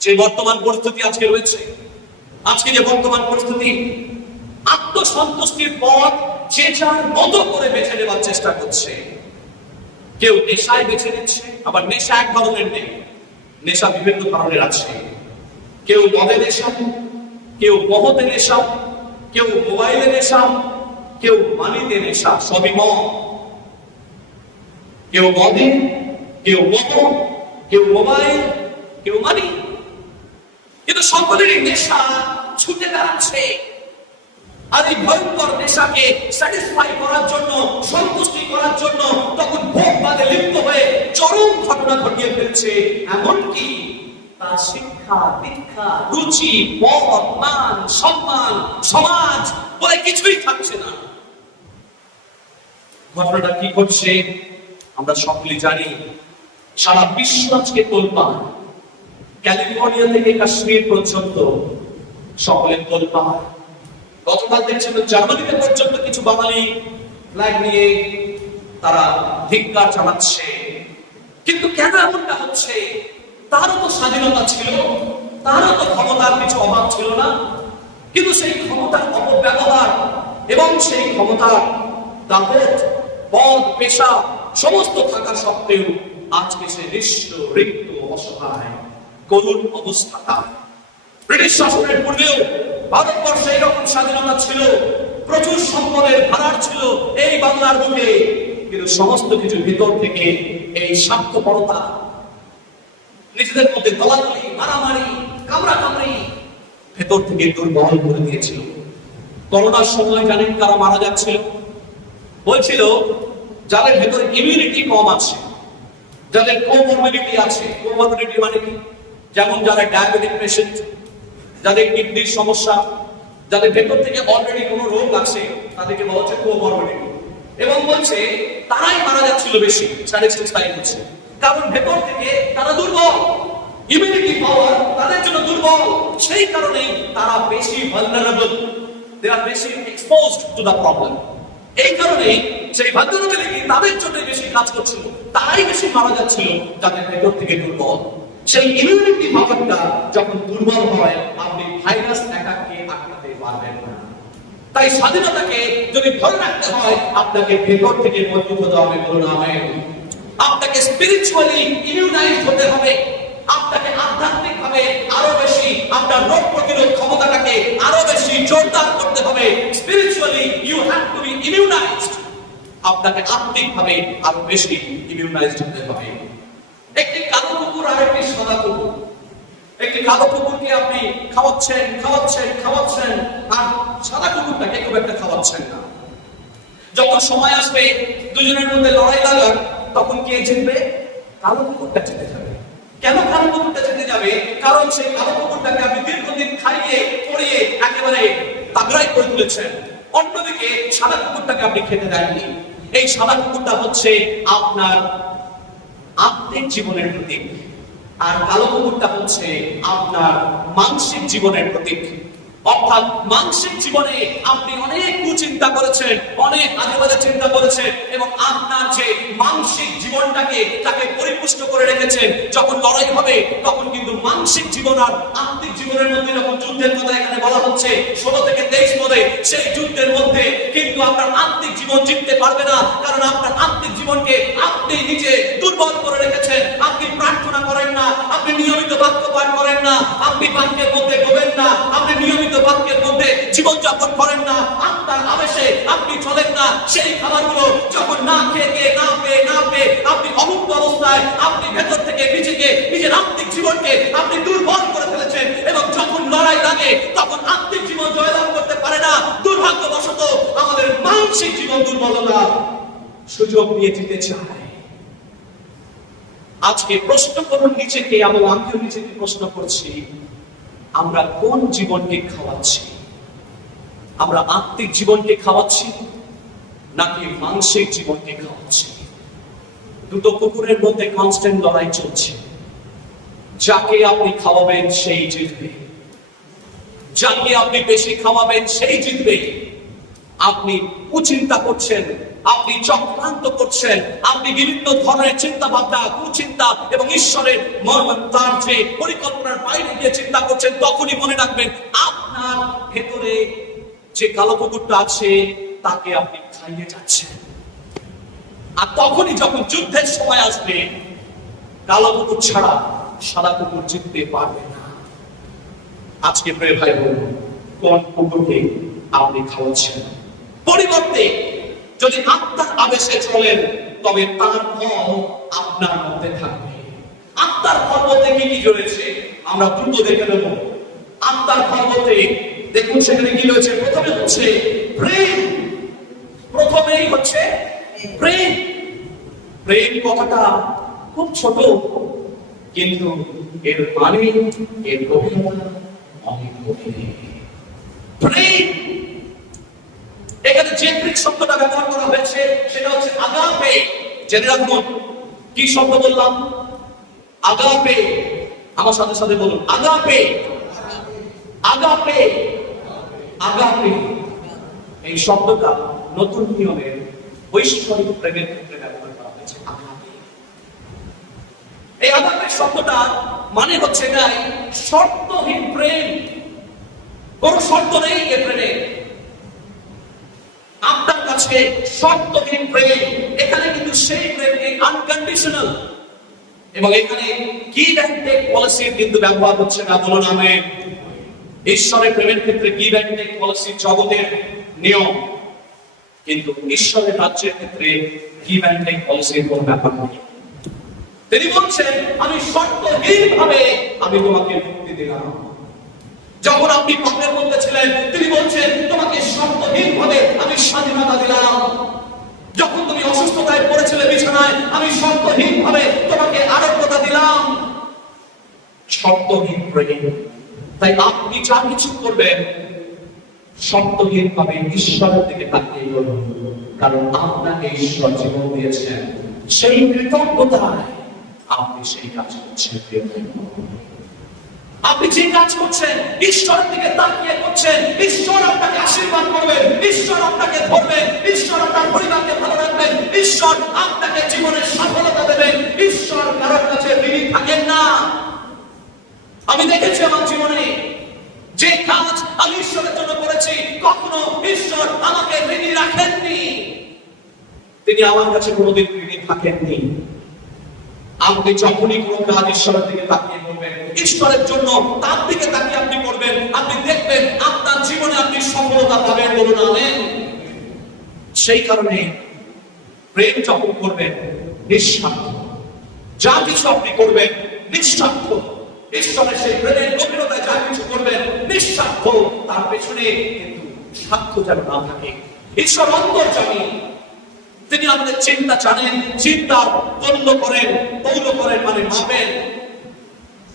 যে বর্তমান পরিস্থিতি আজকে রয়েছে, আজকে যে বর্তমান পরিস্থিতি, আত্মসন্তুষ্টির পথ যে যার মতো করে বেছে নেওয়ার চেষ্টা করছে। কেউ নেশায় বেছে নিচ্ছে, আবার নেশা এক ধরনের নেই, নেশা বিভিন্ন ধরনের আছে। কেউ মদে নেশা, কেউ মহতে নেশা, কেউ মোবাইলে নেশা, কেউ মানিতে নেশা, সবই মদ। কেউ মদে, কেউ মোহ, কেউ মোবাইল, কেউ মানি, কিন্তু সকলেরই নেশা ছুটে বেড়াচ্ছে। আর এই ভয়ঙ্কর নেশাকে স্যাটিসফাই করার জন্য, সন্তুষ্টি করার জন্য তখন ভোগবাদে লিপ্ত হয়ে চরম ঘটনা ঘটিয়ে ফেলছে। এমনকি তার শিক্ষা, দীক্ষা, রুচি, পদ, মান, সম্মান, সমাজ বলে কিছুই থাকছে না। ঘটনাটা কি ঘটছে আমরা সকলেই জানি। সারা বিশ্ব আজকে তোলপাড়, ক্যালিফোর্নিয়া থেকে কাশ্মীর পর্যন্ত সকলের তোলপাড়। গতকাল দেখছেন জার্মানিতে পর্যন্ত কিছু বাঙালি ফ্ল্যাগ নিয়ে তারা ধিক্কার জানাচ্ছে। কিন্তু কেন এমনটা হচ্ছে? তারও তো স্বাধীনতা ছিল, তারও তো ক্ষমতার কিছু অভাব ছিল না, কিন্তু সেই ক্ষমতার অপব্যবহার এবং সেই ক্ষমতার দাপট, পদ, পেশা সমস্ত থাকা সত্ত্বেও আজকে সে নিঃস্ব, রিক্ত, অসহায়, করুণ অবস্থা। ব্রিটিশ শাসনের পূর্বেও ভারতবর্ষে এরকম স্বাধীনতা ছিল, প্রচুর সম্পদের ভাড়ার ছিল এই বাংলার বুকে, কিন্তু সমস্ত কিছু ভিতর থেকে এই স্বার্থপরতা, নিজেদের মধ্যে দলাদলি, মারামারি, কামড়াকামড়ি ভেতর থেকে দুর্বল করে দিয়েছিল। করোনার সময় জানেন কারা মারা যাচ্ছিল? বলছিল যাদের ভেতরে ইমিউনিটি কম আছে, যাদের কোমরবিডিটি আছে। কোমরবিডিটি মানে কি? যেমন যারা ডায়াবেটিক পেশেন্ট, যাদের কিডনির সমস্যা, যাদের ভেতর থেকে অলরেডি কোনো রোগ আছে, তাদেরকে বলা হচ্ছে কোমরবিডিটি। এবং বলছে তারাই মারা যাচ্ছিল বেশি, স্ট্যাটিস্টিক্স তাই হচ্ছে, কারণ ভেতর থেকে তারা দুর্বল, ইমিউনিটি পাওয়ার তাদের জন্য দুর্বল। সেই কারণেই তারা বেশি ভালনারেবল, দে আর বেশি এক্সপোজড টু দ্য প্রবলেম। এই কারণেই সেই ভালনারেবিলিটি তাদের জন্য বেশি কাজ করছিল, তারাই বেশি মারা যাচ্ছিল যাদের ভেতর থেকে দুর্বল। সেই ইমিউনিটি পাওয়ারটা যখন দুর্বল হয়, আপনি ভাইরাস একাকে আটকাতে পারবেন না। তাই স্বাধীনতাকে যদি ধরে রাখতে হয় আপনাকে ভেতর থেকে মজবুত হতে হবে, বলুন আমেন। আপনাকে স্পিরিচুয়ালি ইমিউনাইজড হতে হবে, আপনাকে আধ্যাত্মিক ভাবে আরো বেশি আপনার রোগ প্রতিরোধ ক্ষমতাটাকে আরো বেশি জোরদার করতে হবে। Spiritually you have to be immunized, আপনাকে আত্মিক ভাবে আরো বেশি ইমিউনাইজড হতে হবে। একটি কালো কুকুর আর একটি সাদা কুকুর, একটি কালো কুকুরকে আপনি খাওয়াচ্ছেন খাওয়াচ্ছেন খাওয়াচ্ছেন, আর সাদা কুকুরটাকে খুব একটা খাওয়াচ্ছেন না। যখন সময় আসবে দুজনের মধ্যে লড়াই লাগার, তখন কে জিতবে? কালো কুকুরটা জিতে যাবে। কেন কালো কুকুরটা জিতে যাবে? কারণ সেই কালো কুকুরটাকে আপনি দীর্ঘদিন খাইয়ে পরিয়ে একেবারে তাগড়াই করে তুলেছেন। অন্যদিকে সাদা কুকুরটাকে আপনি খেতে দেননি। এই সাদা কুকুরটা হচ্ছে আপনার আত্মিক জীবনের প্রতীক, আর কালো কুকুরটা হচ্ছে আপনার মানসিক জীবনের প্রতীক। অর্থাৎ মানসিক জীবনে আপনি অনেক কুচিন্তা করেছেন, অনেক আজেবাজে চিন্তা করেছেন, এবং আপনার যে মানসিক জীবনটাকে তাকে পরিপুষ্ট করে রেখেছেন। যখন লড়াই হবে তখন কিন্তু মানসিক জীবন আর আত্মিক জীবনের মধ্যে যখন যুদ্ধের কথা এখানে বলা হচ্ছে 16 থেকে 23 পদে, সেই যুদ্ধের মধ্যে কিন্তু আপনার আত্মিক জীবন জিততে পারবে না। কারণ আপনার আত্মিক জীবনকে আপনি নিজে দুর্বল করে রেখেছেন। আপনি প্রার্থনা করেন না, আপনি নিয়মিত বাক্য পাঠ করেন না, আপনি বাক্যের মধ্যে ডোবেন না, আপনি নিয়মিত বাক্যের মধ্যে জীবনযাপন করেন না, আপনার আবেশে আপনি চলেন না। সেই খাবারগুলো যখন না খেয়ে না পেয়ে আপনি অমুক্ত অবস্থায় আপনি ভেতর থেকে নিজেকে, নিজের আত্মিক জীবনকে আপনি দুর্বল করে ফেলেছেন, এবং যখন লড়াই লাগে তখন আত্মিক জীবন জয়লাভ করতে পারে না। দুর্ভাগ্যবশত আমাদের মানসিক জীবন দুর্বলতা সুযোগ নিয়ে জিতে চায়। আজকে প্রশ্ন করুন নিজেকে, এবং আমিও নিজেকে প্রশ্ন করছি, আমরা কোন জীবনকে খাওয়াচ্ছি? আমরা আত্মিক জীবনকে খাওয়াচ্ছি নাকি মানসিক জীবনকে খাওয়াচ্ছি? দুটো কুকুরের মধ্যে কনস্ট্যান্ট লড়াই চলছে। যাকে আপনি খাওয়াবেন সেই জিতবে, যাকে আপনি বেশি খাওয়াবেন সেই জিতবে। আপনি কুচিন্তা করছেন, আপনি চক্রান্ত করছেন, আপনি বিভিন্ন ধরনের চিন্তা ভাবনা, কুচিন্তা এবং ঈশ্বরের তার যে পরিকল্পনার বাইরে গিয়ে চিন্তা করছেন, তখনই মনে রাখবেন আপনার ভেতরে যে কালো কুকুরটা আছে তাকে আপনি খাইয়ে যাচ্ছেন। আর তখনই যখন যুদ্ধের সময় আসবে, কালো কুকুর ছাড়া সাদা কুকুর জিততে পারবে না। আজকে প্রিয় ভাই বোন, কোন কুকুরকে আপনি খাওয়াচ্ছেন? পরিবর্তে যদি আত্মার আবেশে চলেন, তবে তার ফল আপনার মধ্যে থাকবে। আত্মার ফল বলতে কি কি রয়েছে আমরা দ্রুত দেখে নেব। আত্মার ফল বলতে দেখুন সেখানে কি রয়েছে। প্রথমে হচ্ছে প্রেম। প্রথমেই হচ্ছে প্রেম। প্রেম কথাটা খুব ছোট, কিন্তু এর মানে, এর গভীরতা অনেক গভীর। প্রেম, এখানে যে গ্রিক শব্দটা ব্যবহার করা হয়েছে সেটা হচ্ছে আগাপে। জেনে রাখুন, কি শব্দ বললাম? আগাপে। আমার সাথে সাথে বলুন, আগাপে, আগাপে, আগাপে। এই শব্দটা নতুন নিয়মের ঐশ্বরিক প্রেমের ক্ষেত্রে ব্যবহার করা হয়েছে। আগাপে, এই আগাপে শব্দটা মানে হচ্ছে এটাই শর্তহীন প্রেম। কোন শর্ত নেই এ প্রেমে, আপনার কাছে শর্তহীন প্রেম। এখানে কিন্তু সেই প্রেম আনকন্ডিশনাল, এবং এখানে গিভ এন্ড টেক পলিসির কিন্তু ব্যবহার হচ্ছে না, বলুন আমেন। ঈশ্বরের প্রেমের ক্ষেত্রে গিভ এন্ড টেক পলিসি জগতের নিয়ম, কিন্তু ঈশ্বরের রাজ্যের ক্ষেত্রে গিভ এন্ড টেক পলিসির কোনো ব্যাপার নেই। তিনি বলছেন, আমি শর্তহীন ভাবে আমি তোমাকে মুক্তি দিলাম। যখন আপনি পাপের মধ্যে ছিলেন, তিনি বলছেন তোমাকে শর্তহীন ভাবে আমি স্বাধীনতা দিলাম। যখন তুমি অসুস্থতায় পড়েছিলে বিছানায়, আমি শর্তহীন ভাবে তোমাকে আরোগ্যতা দিলাম। শর্তহীন প্রেম। তাই আপনি যা কিছু করবেন শর্তহীন ভাবে ঈশ্বরের দিকে তাকিয়ে করুন, কারণ আপনাকে ঈশ্বর জীবন দিয়েছেন। সেই কৃতজ্ঞতায় আপনি সেই কাজ করছেন। আপনি যে কাজ করছেন ঈশ্বরের দিকে তাকিয়ে করছেন, ঈশ্বর আপনাকে আশীর্বাদ করবেন, ঈশ্বর আপনাকে ধরবেন, ঈশ্বর আপনার পরিবারকে ভালো রাখবেন, ঈশ্বর আপনাকে জীবনের সফলতা দেবেন। ঈশ্বর কারোর কাছে ঋণী থাকেন না। আমি দেখেছি আমার জীবনে যে কাজ আমি ঈশ্বরের জন্য করেছি, কখনো ঈশ্বর আমাকে ঋণী রাখেননি। তিনি আমার কাছে কোনোদিন ঋণী থাকেননি। আপনি যখনই কোনো কাজ ঈশ্বরের দিকে তাকিয়ে করবেন, ঈশ্বরের জন্য তার দিকে তাকিয়ে আপনি করবেন, আপনি দেখবেন আপনার জীবনে আপনি সফলতা পাবেন। বলুন আমেন। সেই কারণে প্রেম যখন করবেন নিঃস্বার্থ, যা কিছু আপনি করবেন নিঃস্বার্থ, ঈশ্বরের সেই প্রেমের গভীরতায় যা কিছু করবেন নিঃস্বার্থ, তার পেছনে কিন্তু স্বার্থ যেন না থাকে। ঈশ্বর অন্তর্যামী, তিনি আমাদের চিন্তা জানেন, চিন্তা তৌল করেন মানে মাপেন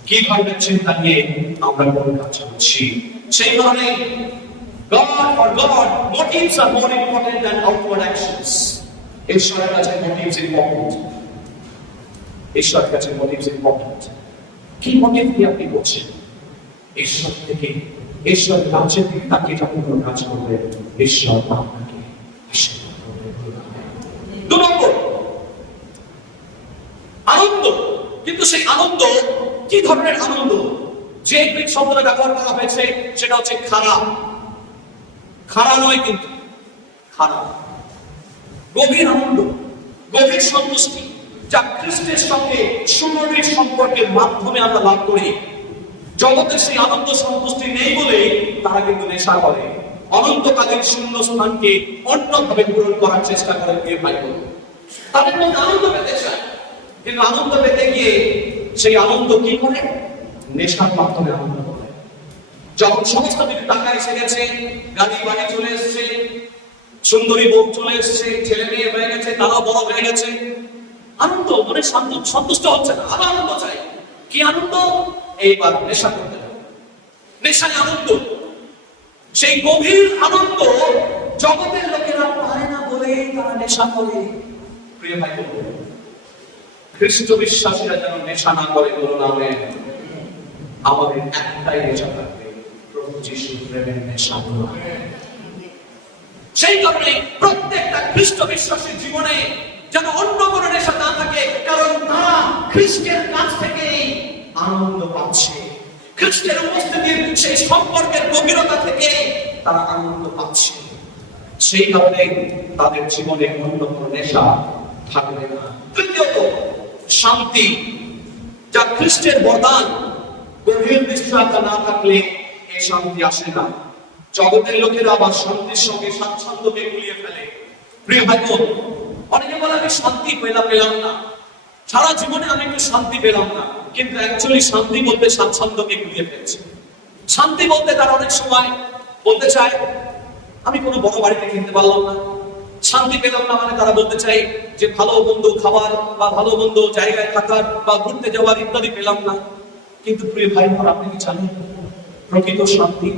কি ধরনের চিন্তা নিয়ে আমরা কোন কাজ করছি। সেই কারণে for God, motives are more important than outward actions. ঈশ্বরের কাছে motives important. ঈশ্বরের কাছে motives important. কি মোটিভ দিয়ে আপনি করছেন? ঈশ্বর থেকে, ঈশ্বর রাজ্যের দিকে তাকিয়ে যখন কোনো কাজ করবেন, ঈশ্বর আপনাকে আশীর্বাদ করবেন। 2 নম্বর, আনন্দ। কিন্তু সেই আনন্দ কি ধরনের আনন্দ? যে গ্রিক শব্দটা ব্যবহার করা হয়েছে সেটা হচ্ছে খারাপ। খারাপ নয়, কিন্তু খারাপ, গভীর আনন্দ, গভীর সন্তুষ্টি, যা খ্রিস্টের সঙ্গে সুমধুর সম্পর্কের মাধ্যমে আমরা লাভ করি। জগতের সেই আনন্দ সন্তুষ্টি নেই বলে তারা কিন্তু নেশা করে, অনন্তকালীন শূন্য স্থানকে অন্যভাবে পূরণ করার চেষ্টা করে। প্রিয় ভাই বোন, তাদের মধ্যে আনন্দ পেতে চায়, কিন্তু আনন্দ পেতে গিয়ে সেই আনন্দ কি করে? নেশার মাধ্যমে আনন্দ করে। যখন সমস্ত কিছু টাকা এসে গেছে, গাড়ি বাড়ি চলে এসছে, সুন্দরী বউ চলে এসছে, ছেলে মেয়ে হয়ে গেছে, তারাও বড় হয়ে গেছে, আনন্দ মনে সন্তুষ্ট হচ্ছে না, আবার আনন্দ চাই। কি আনন্দ? এইবার নেশা করতে হবে, নেশায় আনন্দ। সেই গভীর আনন্দ জগতের লোকেরা পায় না বলে তারা নেশা করে। প্রিয় ভাই বোন, খ্রিস্ট বিশ্বাসীরা যেন নেশা না করে। বলুন আমেন। আমাদের একটাই নেশা থাকবে, প্রভু যিশুর প্রেমের নেশা। সেই কারণে প্রত্যেকটা খ্রিস্ট বিশ্বাসীর জীবনে যেন অন্য কোনো নেশা না থাকে, কারণ তারা খ্রিস্টের কাছ থেকে আনন্দ পাচ্ছে, খ্রিস্টের উপস্থিতির সেই সম্পর্কের গভীরতা থেকে তারা আনন্দ পাচ্ছে। সেই কারণে তাদের জীবনে অন্য কোনো নেশা থাকবে না। তৃতীয়ত, শান্তি, যা খ্রিস্টের বরদান। গভীর নিশ্চয়তা না থাকলে এই শান্তি আসে না। জগতের লোকেরা আবার শান্তির সঙ্গে স্বাচ্ছন্দ্যকে গুলিয়ে ফেলে। প্রিয় ভাই বোন, অনেকে বলে আমি শান্তি পেলাম না, সারা জীবনে আমি একটু শান্তি পেলাম না, কিন্তু অ্যাকচুয়ালি শান্তি বলতে স্বাচ্ছন্দ্যকে গুলিয়ে ফেলছে। শান্তি বলতে তারা অনেক সময় বলতে চায় আমি কোনো বড় বাড়িতে কিনতে পারলাম না। শান্তি পেলাম না মানে তারা বলতে চাই যে ভালো মন্দ খাবার বা ভালো মন্দ জায়গায় থাকার বা ঘুরতে যাওয়ার ইত্যাদি পেলাম না। কিন্তু প্রিয় ভাই বোন, আপনি কি জানেন প্রকৃত শান্তি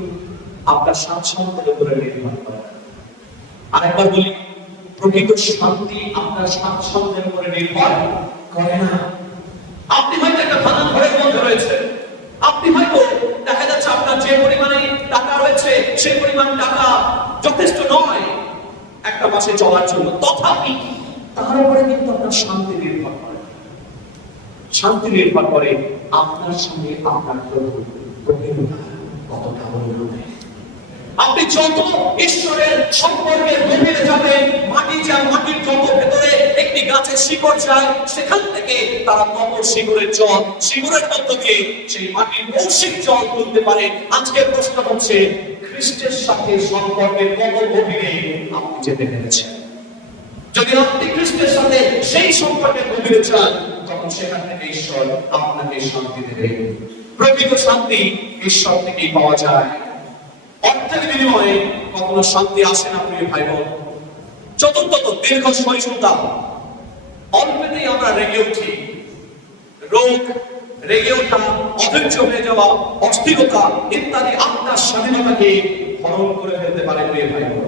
আপনার স্বাচ্ছন্দ্যের উপরে নির্ভর করে? আরেকবার বলি, প্রকৃত শান্তি আপনার স্বাচ্ছন্দ্যের উপরে নির্ভর করে না। আপনি হয়তো একটা ভাঙা ঘরের মধ্যে রয়েছে, আপনি হয়তো দেখা যাচ্ছে আপনার যে পরিমাণে টাকা রয়েছে সেই পরিমাণ টাকা যথেষ্ট নয় একটা মাসে চলার জন্য, তথাপি তার উপরে কিন্তু আপনার শান্তি নির্ভর করে। শান্তি নির্ভর করে আপনার সঙ্গে আপনার প্রভুর গভীরতা কতটা অনুরূপে। আপনি যত ঈশ্বরের সম্পর্কের গভীরে যাবেন, মাটির যত ভেতরে একটি গাছের শিকড় যায়, সেখান থেকে তারা তত শিকড়ের মধ্যে সেই মাটির মৌসিক জল তুলতে পারে। আজকের প্রশ্ন হচ্ছে, খ্রিস্টের সাথে সম্পর্কের কত গভীরে আপনি যেতে পেরেছেন? যদি আপনি খ্রিস্টের সাথে সেই সম্পর্কের গভীরে চান, তখন সেখান থেকে ঈশ্বর আপনাকে শান্তি দেবে। প্রকৃত শান্তি ঈশ্বর থেকেই পাওয়া যায়। অর্থের বিনিময়ে কখনো শান্তি আসে না প্রিয় ভাই বোন। চতুর্থত, দীর্ঘ সহিষ্ণুতা। অল্পেতেই আমরা রেগে উঠি। রোগ, রেগে ওঠা, অধৈর্য হয়ে যাওয়া, অস্থিরতা ইত্যাদি আপনার স্বাধীনতাকে হরণ করে ফেলতে পারে প্রিয় ভাই বোন।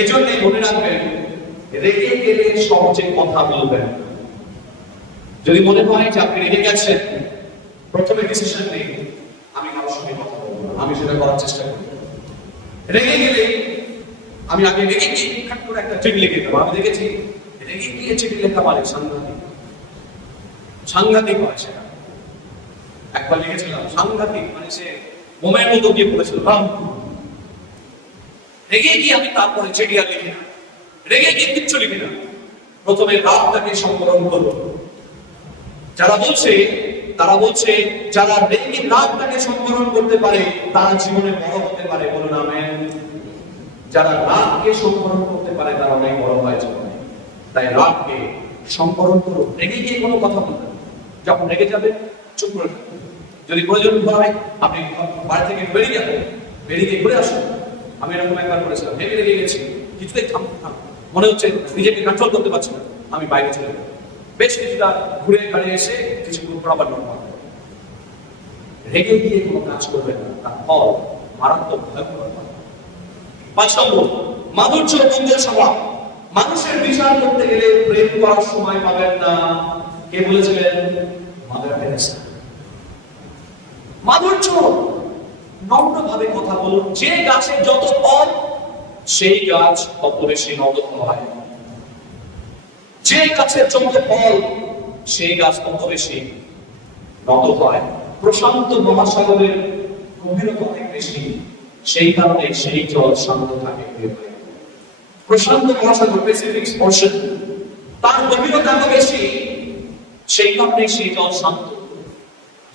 এজন্যই মনে রাখবেন, রেগে গেলে সহজে কথা বলবেন। যদি মনে হয় যে আপনি রেগে গেছেন, প্রথমে ডিসিশন নিন আমি কারোর সঙ্গে কথা বলবো না, আমি সেটা করার চেষ্টা করব। রেগে গেলে আমি আগে রেগে গিয়ে খাট করে একটা চিঠি লিখে দেবো। আমি দেখেছি রেগে গিয়ে চিঠি লেখা পারে সাংঘাতিক হয় সেটা। একবার লিখেছিলাম, সাংঘাতিক মানে সে মোমের মতো গিয়ে পড়েছিল। রেগে গিয়ে আমি তারপরে চেডিয়া লিখি না, রেগে গিয়ে কিচ্ছু লিখি না, প্রথমে রাতটাকে সম্বরণ করবো। যারা বলছে তারা বলছে যারা রেগে রাতটাকে সম্বরণ করতে পারে তারা জীবনে বড় হতে পারে, বলুন আমেন। যারা রাতকে সম্বরণ করতে পারে তারা অনেক বড় হয় জীবনে। তাই রাতকে সম্বরণ করুন, রেগে গিয়ে কোনো কথা বলবেন, যখন রেগে যাবে চুপ করে থাকবেন। যদি প্রয়োজন হয় আপনি বাড়ি থেকে বেরিয়ে যাবেন, বেরিয়ে গিয়ে ঘুরে আসুন। আমি এরকম একবার করেছিলাম, হেঁটে রেগে গেছি, কিছুতেই মনে হচ্ছে নিজেকে কন্ট্রোল করতে পারছি না, আমি বাইরে চলে গেলাম। বেশ কিছুটা ঘুরে ঘাড়ে এসে কিছুক্ষণ পর আবার নর্মাল। রেগে গিয়ে কোনো কাজ করবেন না, তার ফল মারাত্মক ভয়ঙ্কর। 5 নম্বর, মাধুর্য মঙ্গল স্বভাব। মানুষের বিচার করতে গেলে প্রেম করার সময় পাবেন না। কে বলেছিলেন? Mother Teresa. মাধুর্য, নম্রভাবে কথা বলুন। যে গাছের যত ফল সেই গাছ তত বেশি নত হয়। যে গাছের যত ফল সেই গাছ তত বেশি নত হয়। প্রশান্ত মহাসাগরের গভীরতা অনেক বেশি, সেই কারণে সেই জল শান্ত থাকে। প্রশান্ত মহাসাগর, প্যাসিফিক ওশান, তার গভীরতা এত বেশি, সেই কারণে সেই জল শান্ত।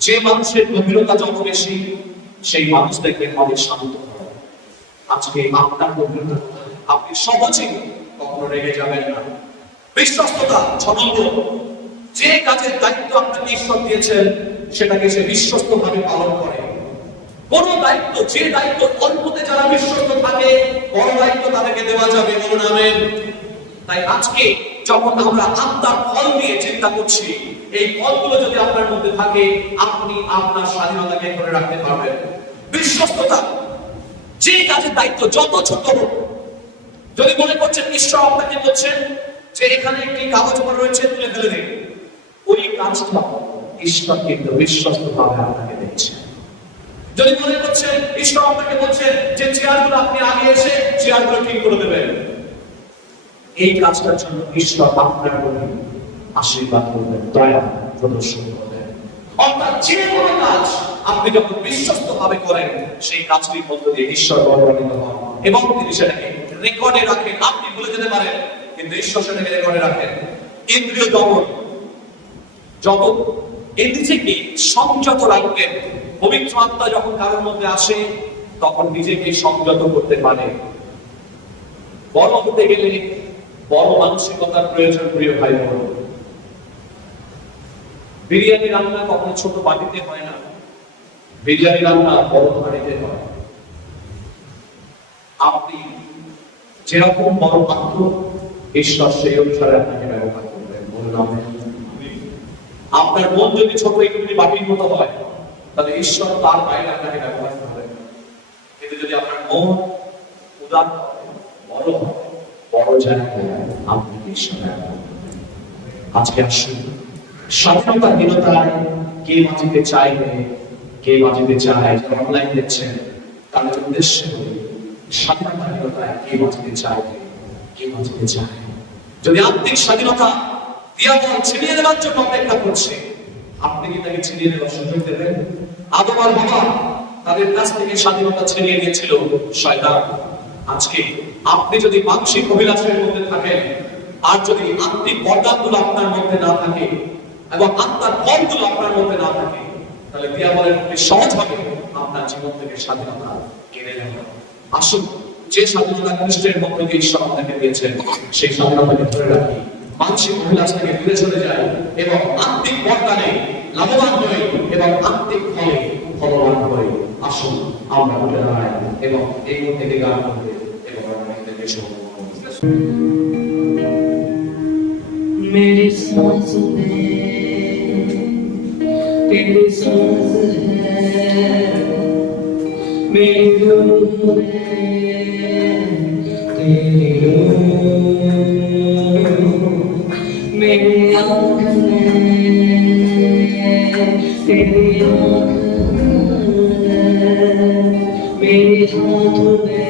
যে মানুষের গভীরতা যত বেশি সেই মানুষ দেখবেন অনেক শান্ত। আজকে আপনার গভীরতা, আপনি সহজে কখনো রেগে যাবেন না। বিশ্বস্ততা। 6 নম্বর, যে কাজের দায়িত্ব আপনাকে ঈশ্বর দিয়েছেন সেটাকে সে বিশ্বস্ত ভাবে পালন করে। কোন দায়িত্ব, যে দায়িত্ব অল্পতে যারা বিশ্বস্ত থাকে বড় দায়িত্ব তাদেরকে দেওয়া যাবে, বলুন আমেন। তাই আজকে যখন আমরা আত্মার ফল নিয়ে চিন্তা করছি, এই ফলগুলো যদি আপনার মধ্যে থাকে আপনি আপনার স্বাধীনতাকে ধরে রাখতে পারবেন। বিশ্বস্ততা। যে কাজের দায়িত্ব যত ছোট হোক, যদি মনে করছেন ঈশ্বর আপনাকে বলছেন যে এখানে একটি কাগজ পড়ে রয়েছে তুলে ফেলে দিন, ওই কাজটা ঈশ্বর কিন্তু বিশ্বস্ত ভাবে আপনাকে দিচ্ছেন। যদি মনে করছেন ঈশ্বর আপনাকে বলছেন যে চেয়ারগুলো আপনি আগে এসে চেয়ারগুলো ঠিক করে দেবেন, এই কাজটার জন্য ঈশ্বর আপনার প্রতি আশীর্বাদ করবেন, দয়া প্রদর্শন করবেন। অর্থাৎ যে কোনো কাজ আপনি যখন বিশ্বস্ত ভাবে করেন সেই কাজটির মধ্য দিয়ে ঈশ্বর গৌরবান্বিত হন এবং তিনি সেটাকে রেকর্ডে রাখেন। আপনি ভুলে যেতে পারেন কিন্তু ঈশ্বর সেটাকে রেকর্ডে রাখেন। ইন্দ্রিয় দমন। যত নিজেকে সংযত রাখবেন, পবিত্র আত্মা যখন কারোর মধ্যে আসে তখন নিজেকে সংযত করতে পারে। বড় হতে গেলে বড় মানসিকতার প্রয়োজন, প্রিয় ভাই বোন। বিরিয়ানি রান্না কখনো ছোট বাটিতে হয় না, বিরিয়ানি রান্না বড় হাঁড়িতে হয়। আপনি যেরকম বড় পাত্র ঈশ্বর সেই অনুসারে আপনাকে ব্যবহার করবেন, বলুন আমেন। আপনার মন যদি ছোট একটু বাটির মতো হয় তাহলে ঈশ্বর তার বাইরে আপনাকে ব্যবহার করবেন। কিন্তু যদি আপনার মন উদার হয়, বড় হয়, বড় জায়গায় আপনি ঈশ্বর ব্যবহার করবেন। আজকে আসুন, স্বাধীনতাহীনতায় কে বাঁচিতে চাইবে, কে বাঁচিতে চায়, অনলাইন দেখছেন তাদের উদ্দেশ্য স্বাধীনতাহীনতায় কে বাঁচিতে চাইবে, কে বাঁচিতে চায়। যদি আত্মিক স্বাধীনতা দিয়াবল ছিনিয়ে দেওয়ার জন্য অপেক্ষা করছে, আপনি কি তাকে ছিনিয়ে দেওয়ার সুযোগ দেবেন? আদম আর হাওয়া তাদের কাছ থেকে স্বাধীনতা ছিনিয়ে নিয়েছিল শয়তান। আজকে আপনি যদি মানসিক অভিলাষের মধ্যে থাকেন আর যদি আত্মিক বরদানগুলো আপনার মধ্যে না থাকে এবং আত্মার ফলগুলো আপনার মধ্যে না থাকে, তাহলে দিয়াবলের পক্ষে সহজ হবে আপনার জীবন থেকে স্বাধীনতা কেড়ে নেওয়া। আসুন, যে স্বাধীনতা খ্রিস্টের মধ্য দিয়ে ঈশ্বর আপনাকে দিয়েছেন সেই স্বাধীনতাকে ধরে রাখি, মানসিক অভিলাষ থেকে দূরে চলে যায় এবং আত্মিক বরদানে লাভবান হই এবং আত্মিক ফলে ফলবান হই। আসুন আমরা উঠে দাঁড়াই এবং এই থেকে গান করবে এবং আমাদেরকে শুভ। मेरी सांस में तेरी सांस है, मेरी रूह में तेरी रूह, मेरी आँख में तेरी आँख है, मेरे हाथ में